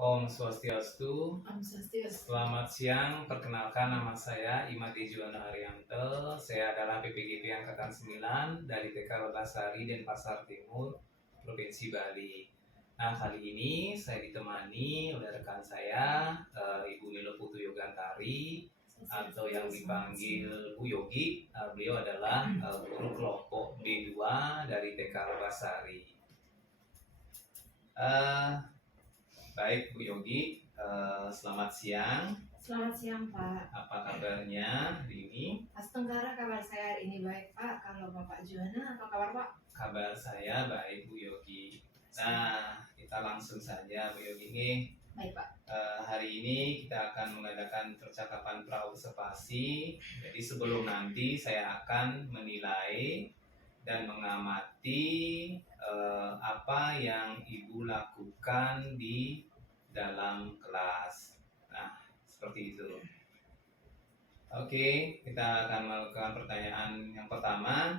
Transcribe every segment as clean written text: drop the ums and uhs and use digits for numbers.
Om Swastiastu. Om Swastiastu. Selamat siang, perkenalkan nama saya Imadi Juwana Arianto. Saya adalah PPGP Angkatan 9 dari TK Lotasari Denpasar Timur, Provinsi Bali. Nah, kali ini saya ditemani oleh rekan saya, Ibu Nilo Putu Yogantari, atau yang dipanggil Bu Yogi. Beliau adalah guru kelompok B2 dari TK Lotasari. Baik Bu Yogi, selamat siang. Selamat siang Pak. Apa kabarnya hari ini? Astenggara kabar saya hari ini baik Pak. Kalau Bapak Juwana apa kabar Pak? Kabar saya baik Bu Yogi. Nah, kita langsung saja Bu Yogi nih. Baik Pak. Hari ini kita akan mengadakan percakapan praobservasi. Jadi sebelum nanti saya akan menilai dan mengamati apa yang Ibu lakukan di dalam kelas. Nah, seperti itu. Oke, kita akan melakukan pertanyaan yang pertama.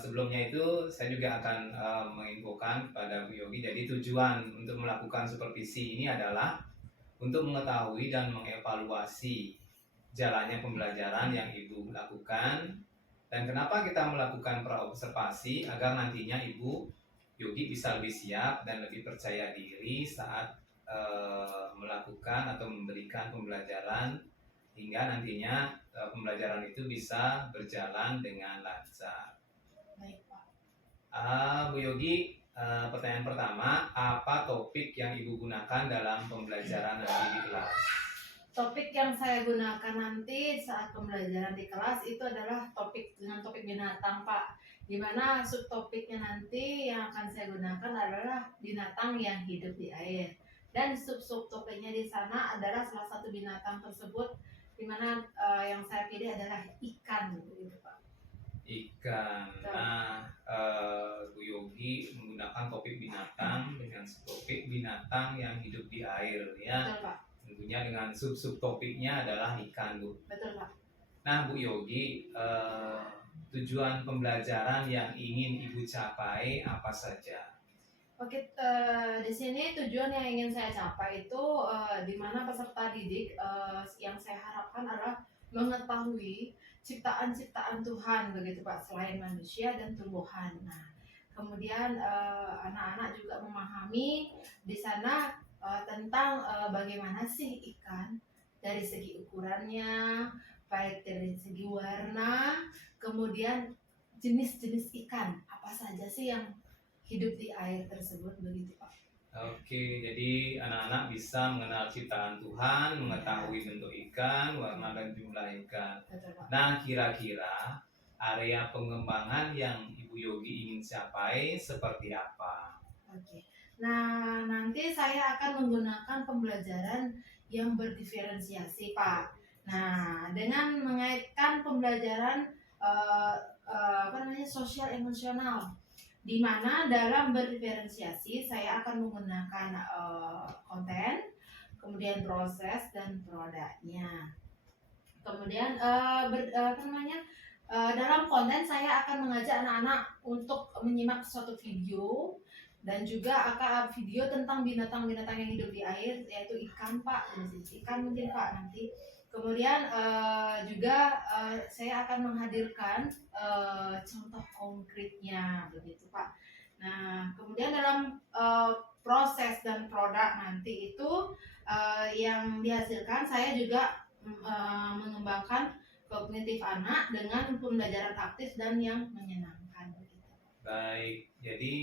Sebelumnya itu saya juga akan menginfokan kepada Bu Yogi. Jadi tujuan untuk melakukan supervisi ini adalah untuk mengetahui dan mengevaluasi jalannya pembelajaran yang Ibu lakukan. Dan kenapa kita melakukan praobservasi? Agar nantinya Ibu Yogi bisa lebih siap dan lebih percaya diri saat melakukan atau memberikan pembelajaran, hingga nantinya pembelajaran itu bisa berjalan dengan lancar. Baik Pak. Bu Yogi, pertanyaan pertama, apa topik yang Ibu gunakan dalam pembelajaran nanti di kelas? Topik yang saya gunakan nanti saat pembelajaran di kelas itu adalah topik binatang Pak. Dimana subtopiknya nanti yang akan saya gunakan adalah binatang yang hidup di air. Dan subtopiknya di sana adalah salah satu binatang tersebut, dimana yang saya pilih adalah ikan, gitu Pak. Ikan. Nah, Bu Yogi menggunakan topik binatang dengan subtopik binatang yang hidup di air, ya. Betul Pak. Tentunya dengan subtopiknya adalah ikan, Bu. Betul Pak. Nah, Bu Yogi, tujuan pembelajaran yang ingin Ibu capai apa saja? Oke, di sini tujuan yang ingin saya capai itu di mana peserta didik yang saya harapkan adalah mengetahui ciptaan-ciptaan Tuhan, begitu Pak, selain manusia dan tumbuhan. Nah, kemudian anak-anak juga memahami di sana tentang bagaimana sih ikan dari segi ukurannya, baik dari segi warna, kemudian jenis-jenis ikan apa saja sih yang hidup di air tersebut, begitu Pak. Oke, jadi anak-anak bisa mengenal ciptaan Tuhan, mengetahui bentuk ikan, warna dan jumlah ikan. Betul Pak. Nah, kira-kira area pengembangan yang Ibu Yogi ingin capai seperti apa? Oke. Nah, nanti saya akan menggunakan pembelajaran yang berdiferensiasi, Pak. Nah, dengan mengaitkan pembelajaran sosial emosional, di mana dalam berdiferensiasi saya akan menggunakan konten, kemudian proses dan produknya. Kemudian dalam konten saya akan mengajak anak-anak untuk menyimak suatu video dan juga akan video tentang binatang-binatang yang hidup di air, yaitu ikan Pak, ikan mungkin Pak nanti. Kemudian juga saya akan menghadirkan contoh konkretnya, begitu Pak. Nah, kemudian dalam proses dan produk nanti itu yang dihasilkan, saya juga mengembangkan kognitif anak dengan pembelajaran aktif dan yang menyenangkan. Baik, jadi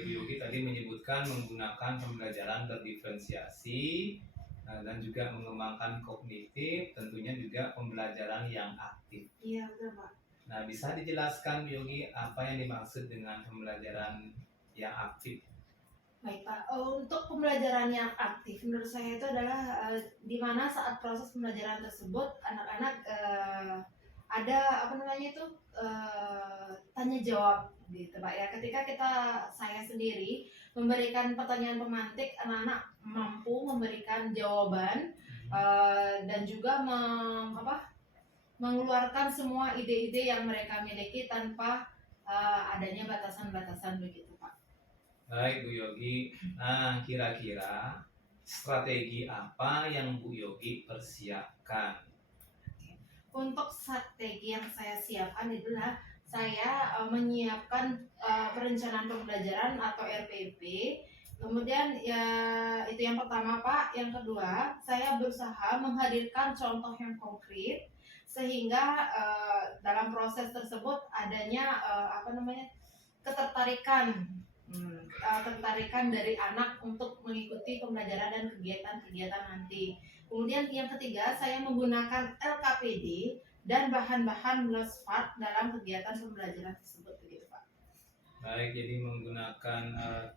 Ibu Yogi tadi menyebutkan menggunakan pembelajaran berdiferensiasi dan juga mengembangkan kognitif, tentunya juga pembelajaran yang aktif. Iya, betul Pak. Nah, bisa dijelaskan Bu Yogi apa yang dimaksud dengan pembelajaran yang aktif? Baik Pak, untuk pembelajaran yang aktif menurut saya itu adalah di mana saat proses pembelajaran tersebut anak-anak ada tanya jawab, gitu Pak ya. Ketika saya sendiri memberikan pertanyaan pemantik, anak-anak mampu memberikan jawaban dan juga mengeluarkan semua ide-ide yang mereka miliki tanpa adanya batasan-batasan, begitu Pak. Baik Bu Yogi. Nah, kira-kira strategi apa yang Bu Yogi persiapkan? Untuk strategi yang saya siapkan adalah saya menyiapkan perencanaan pembelajaran atau RPP. Kemudian ya itu yang pertama Pak. Yang kedua, saya berusaha menghadirkan contoh yang konkret sehingga dalam proses tersebut adanya ketertarikan ketertarikan dari anak untuk mengikuti pembelajaran dan kegiatan-kegiatan nanti. Kemudian yang ketiga, saya menggunakan LKPD dan bahan-bahan LESFAT dalam kegiatan pembelajaran tersebut, begitu Pak. Baik, jadi menggunakan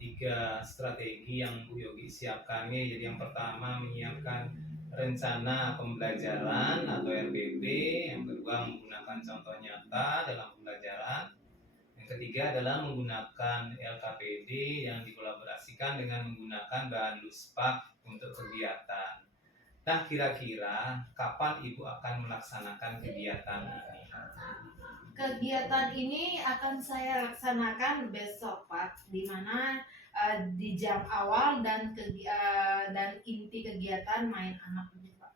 3 strategi yang Bu Yogi siapkan nih. Jadi yang pertama menyiapkan rencana pembelajaran atau RPP, yang kedua menggunakan contoh nyata dalam pembelajaran, yang ketiga adalah menggunakan LKPD yang dikolaborasikan dengan menggunakan bahan LUSPAK untuk kegiatan. Nah, kira-kira kapan Ibu akan melaksanakan kegiatan ini? Kegiatan ini akan saya laksanakan besok Pak, di mana di jam awal dan inti kegiatan main anak ini Pak.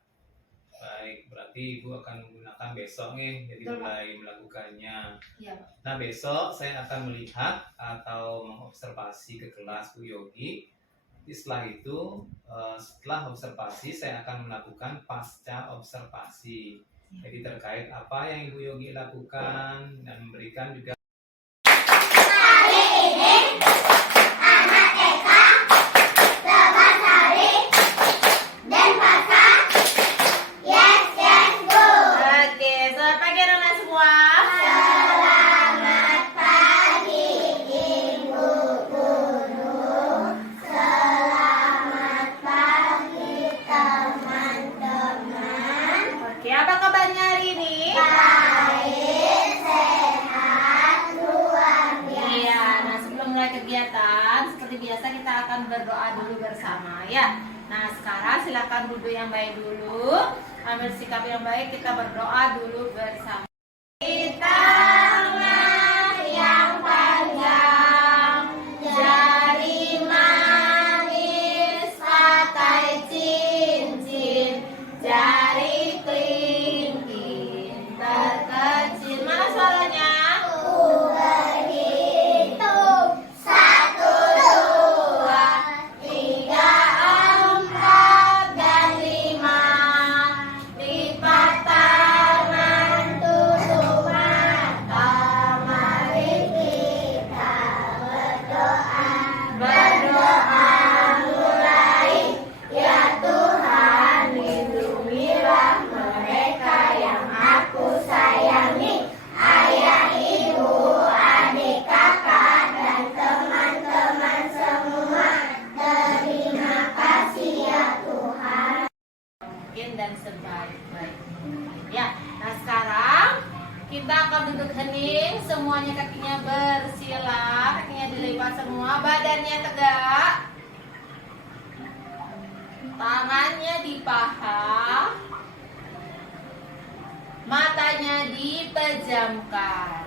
Baik, berarti Ibu akan menggunakan besok nih, jadi Betul, Pak. mulai melakukannya. Iya Pak. Nah, besok saya akan melihat atau mengobservasi ke kelas Bu Yogi. Nanti setelah itu, setelah observasi saya akan melakukan pasca observasi. Jadi terkait apa yang Ibu Yogi lakukan dan memberikan juga kegiatan seperti biasa kita akan berdoa dulu bersama ya. Nah sekarang silakan duduk yang baik dulu, ambil sikap yang baik, kita berdoa dulu bersama. Kita yang panjang, jari manis pakai cincin, jari kelingking terkecil. Mana suaranya? Dan sebaik-baiknya. Ya, nah sekarang kita akan duduk hening, semuanya kakinya bersila, kakinya dilipat semua, badannya tegak, tangannya di paha, matanya dipejamkan.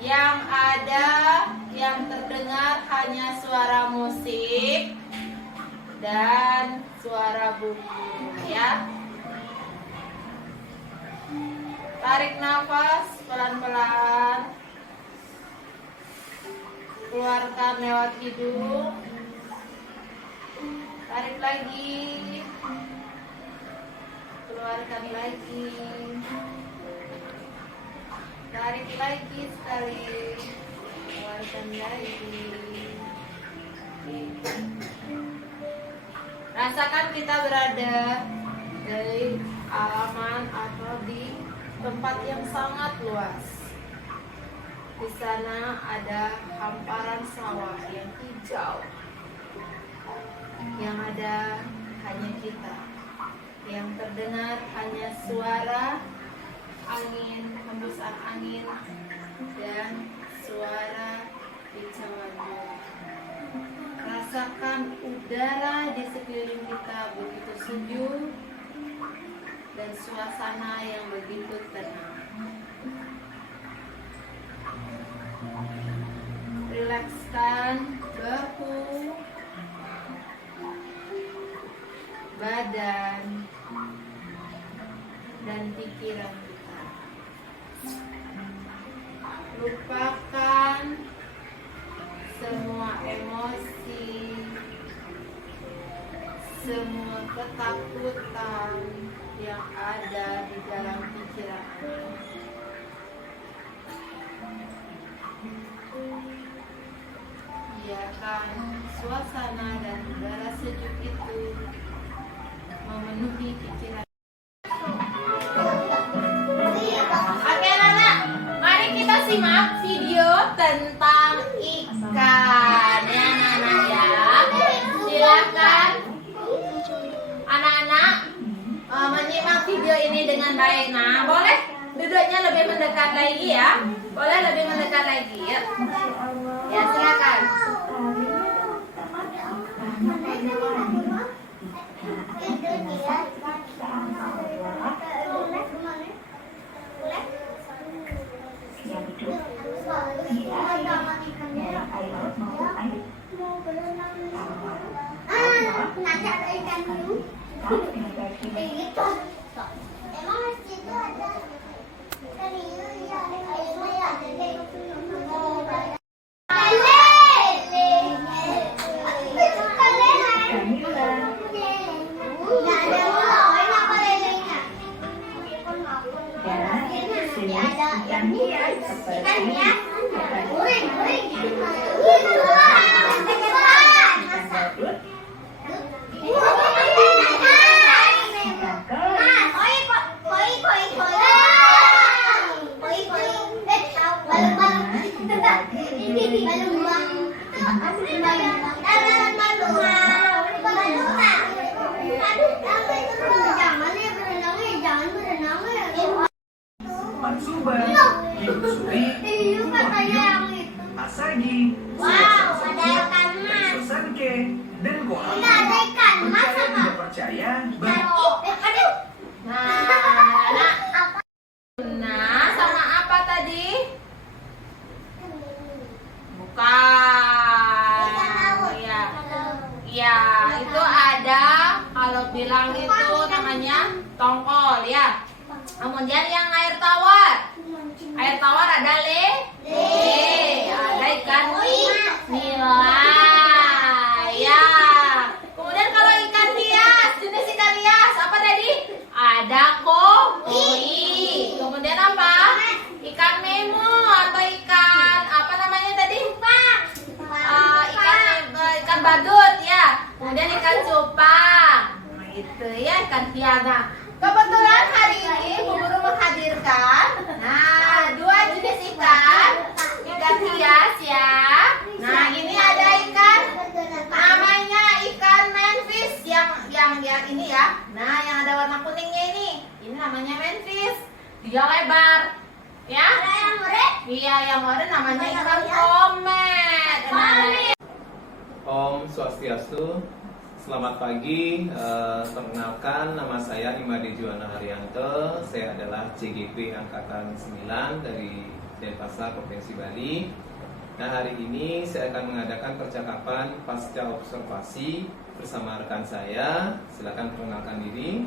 Yang ada, yang terdengar hanya suara musik dan suara buku ya. Tarik nafas pelan-pelan, keluarkan lewat hidung, tarik lagi, keluarkan lagi, tarik lagi sekali, keluarkan lagi. Rasakan kita berada di halaman atau di tempat yang sangat luas. Di sana ada hamparan sawah yang hijau. Yang ada hanya kita. Yang terdengar hanya suara angin, hembusan angin dan suara kicauan burung. Rasakan udara di sekeliling kita begitu sejuk dan suasana yang begitu tenang. Lupakan semua emosi, semua ketakutan yang ada di dalam pikiran. Biarkan suasana dan udara sejuk itu memenuhi pikiran. Oke anak, mari kita simak video tentang ikan ya anak-anak ya. Silakan anak-anak menyimak video ini dengan baik. Nah, boleh duduknya lebih mendekat lagi ya. Boleh lebih mendekat lagi ya. Ya, silakan. Nanti ada ikan hiu. Gitu. Emang situ ada ikan hiu ya? Airnya ada deh. Matsuba, Kyusuri, Asagi, Wow, ada ikan mas. Sosanke, dan Gohan. Enggak ada ikan mas Percaya sama. tidak percaya, Aduh. Nah, sama apa tadi? Bukan. Ya. Ya, itu ada kalau bilang itu namanya tongkol ya. Kemudian yang air tawar. Air tawar ada ada ikan nila. Ya. Kemudian kalau ikan hias, jenis ikan hias apa tadi? Ada koi. Kemudian apa? Ikan memo atau ikan apa namanya tadi? Ikan badut ya. Kemudian ikan cupang. Nah, itu ya ikan hias. Nah, kebetulan hari ini Bu Guru menghadirkan dua jenis ikan hias ya. Nah, ini ada ikan namanya ikan manfish yang ini ya. Nah, yang ada warna kuningnya ini namanya manfish. Dia lebar ya. Iya, yang oranye namanya ikan komet. Nah, Om Swastiastu, selamat pagi. Perkenalkan, nama saya Imade Juwana Haryanto. Saya adalah CGP Angkatan 9 dari Denpasar, Provinsi Bali. Nah, hari ini saya akan mengadakan percakapan pasca observasi bersama rekan saya. Silakan perkenalkan diri.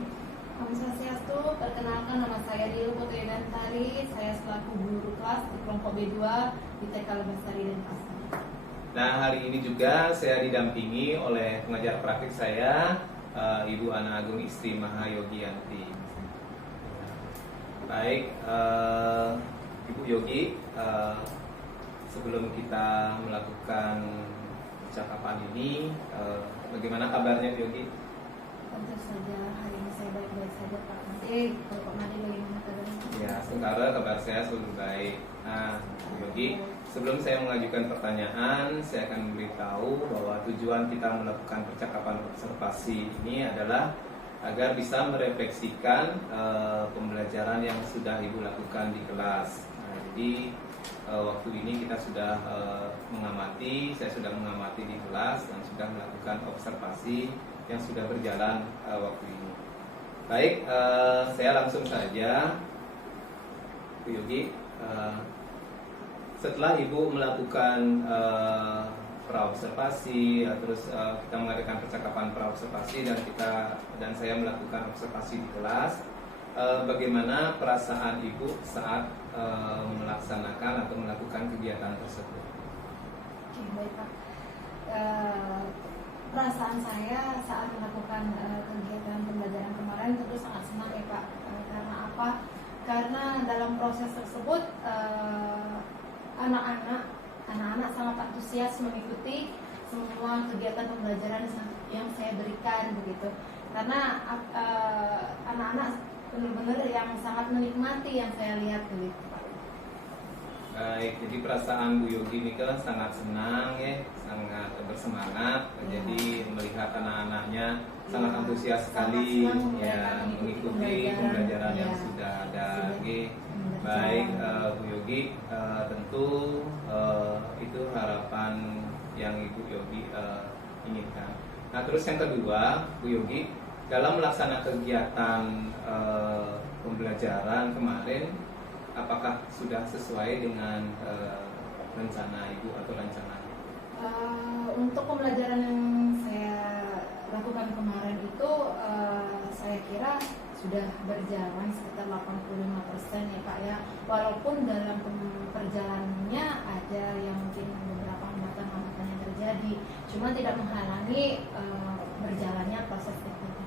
Om Swastiastu, perkenalkan nama saya Rio Putri Dantari. Saya selaku guru kelas di kelompok B2 di TK Lebesari Denpasar. Nah, hari ini juga saya didampingi oleh pengajar praktik saya, Ibu Ana Agung Istri Mahayogianti. Baik, Ibu Yogi, sebelum kita melakukan percakapan ini, bagaimana kabarnya Yogi? Tentu saja hari ini saya baik-baik saja Pak. Nanti kalau Pak Madi bagaimana kabarnya? Ya, sementara kabar saya selalu baik. Nah, Bu Yogi, sebelum saya mengajukan pertanyaan, saya akan memberitahu bahwa tujuan kita melakukan percakapan observasi ini adalah agar bisa merefleksikan pembelajaran yang sudah Ibu lakukan di kelas. Nah, jadi waktu ini kita sudah saya sudah mengamati di kelas dan sudah melakukan observasi yang sudah berjalan waktu ini. Baik, saya langsung saja, Bu Yogi. Setelah Ibu melakukan praobservasi, terus kita mengadakan percakapan praobservasi dan saya melakukan observasi di kelas. bagaimana perasaan ibu saat melaksanakan atau melakukan kegiatan tersebut? Oke, baik Pak. Perasaan saya saat melakukan kegiatan pembelajaran kemarin tentu sangat senang ya Pak. Karena apa? Karena dalam proses tersebut anak-anak sangat antusias mengikuti semua kegiatan pembelajaran yang saya berikan begitu. Karena anak-anak benar-benar yang sangat menikmati yang saya lihat begitu Pak. Baik, jadi perasaan Bu Yogi ini kan sangat senang ya, sangat bersemangat. Ya. Jadi melihat anak-anaknya sangat Ya, antusias sangat sekali senang ya mereka mengikuti mengikuti pembelajaran pembelajaran. yang Ya. sudah ada. Sudah Oke. berjalan. Baik, Bu Yogi, tentu itu harapan yang Ibu Yogi inginkan. Nah, terus yang kedua, Bu Yogi, dalam melaksanakan kegiatan pembelajaran kemarin, apakah sudah sesuai dengan rencana Ibu atau rencana? Untuk pembelajaran yang saya lakukan kemarin itu saya kira sudah berjalan sekitar 85% ya Pak ya. Walaupun dalam perjalanannya ada yang mungkin beberapa hambatan-hambatan yang terjadi, cuma tidak menghalangi berjalannya proses kegiatan.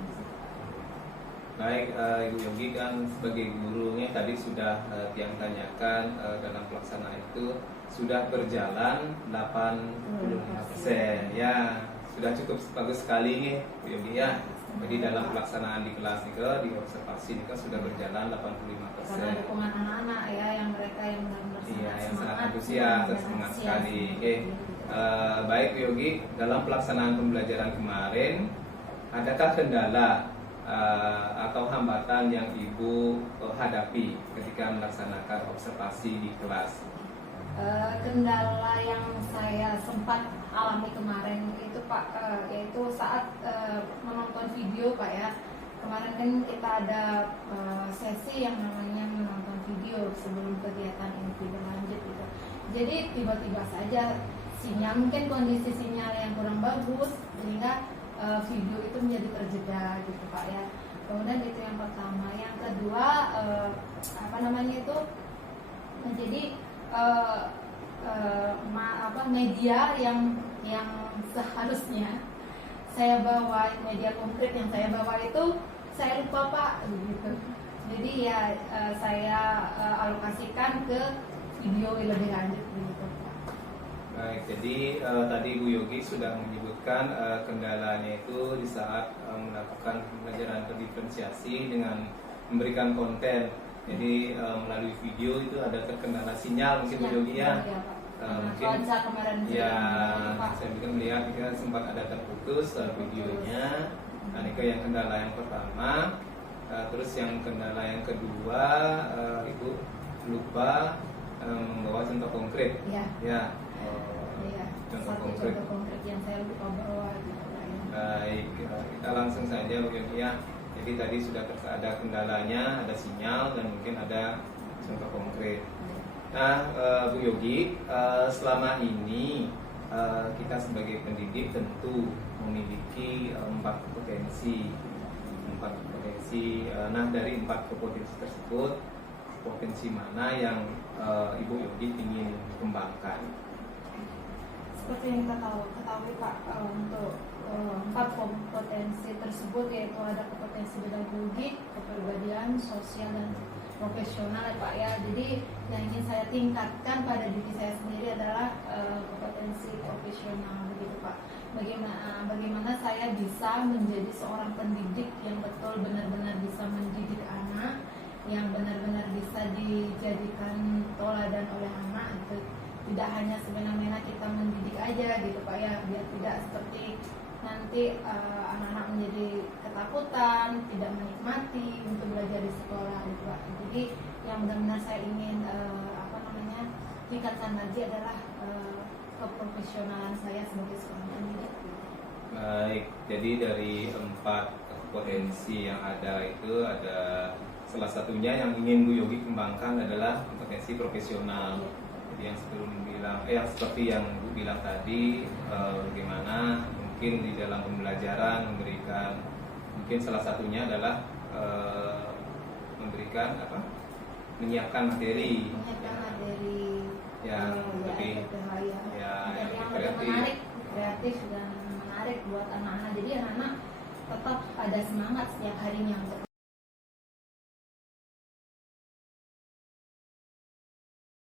Baik, Ibu Yogi kan sebagai gurunya tadi sudah Tiang tanyakan dalam pelaksanaan itu sudah berjalan 85%. Ya, sudah cukup bagus sekali nih Bu Yogi ya. Jadi dalam pelaksanaan di kelas itu, di observasi itu sudah berjalan 85%. Karena dukungan anak-anak ya, yang mereka yang benar-benar Iya, yang sangat semangat, antusias, dan semangat antusias. sekali. Oke. Baik Bu Yogi, dalam pelaksanaan pembelajaran kemarin, adakah kendala atau hambatan yang Ibu hadapi ketika melaksanakan observasi di kelas? Kendala yang saya sempat alami kemarin itu Pak, yaitu saat menonton video Pak ya. Kemarin kan kita ada sesi yang namanya menonton video sebelum kegiatan ini berlanjut gitu. Jadi tiba-tiba saja sinyal, mungkin kondisi sinyal yang kurang bagus sehingga video itu menjadi terjeda gitu Pak ya. Kemudian itu yang pertama. Yang kedua menjadi media yang seharusnya saya bawa, media konkret yang saya bawa itu saya lupa Pak gitu. Jadi ya saya alokasikan ke video lebih lanjut gitu Pak. Baik, jadi tadi Bu Yogi sudah menyebutkan kendalanya itu di saat melakukan pembelajaran terdiferensiasi dengan memberikan konten. Jadi melalui video itu ada terkendala sinyal mungkin Bu Yogi ya. Iya, Pak. Mungkin Cuaca kemarin ya Pak. saya juga melihat ya, sempat ada terputus videonya. Nah, itu yang kendala yang pertama. Terus yang kendala yang kedua, Ibu lupa membawa contoh konkret. Iya. Ya. Iya. Contoh Satu konkret. contoh konkret yang saya lupa bawa gitu Pak ya. Baik, kita langsung saja Bu Yogi ya. Jadi tadi sudah ada kendalanya, ada sinyal dan mungkin ada contoh konkret. Nah, Bu Yogi, selama ini kita sebagai pendidik tentu memiliki 4 kompetensi. Nah, dari 4 kompetensi tersebut, potensi mana yang Ibu Yogi ingin kembangkan? Seperti yang kita ketahui Pak, untuk 4 kompetensi tersebut yaitu ada kompetensi pedagogik, kepribadian, sosial dan profesional ya Pak ya. Jadi yang ingin saya tingkatkan pada diri saya sendiri adalah kompetensi profesional begitu Pak. Bagaimana saya bisa menjadi seorang pendidik yang betul benar-benar bisa mendidik anak, yang benar-benar bisa dijadikan teladan oleh anak gitu. Tidak hanya semena-mena kita mendidik aja gitu Pak ya, biar tidak seperti nanti anak-anak menjadi ketakutan, tidak menikmati untuk belajar di sekolah gitu Pak. Jadi yang benar-benar saya ingin tingkatkan lagi adalah keprofesionalan saya sebagai seorang pendidik. Baik, jadi dari 4 potensi yang ada itu ada salah satunya yang ingin Bu Yogi kembangkan adalah kompetensi profesional. Jadi yang sebelum bilang, seperti yang Bu bilang tadi, bagaimana mungkin di dalam pembelajaran memberikan, mungkin salah satunya adalah memberikan menyiapkan materi menyiapkan materi yang ya, lebih ya, yang yang kreatif. menarik, kreatif dan menarik buat anak-anak. Jadi anak-anak tetap ada semangat setiap harinya untuk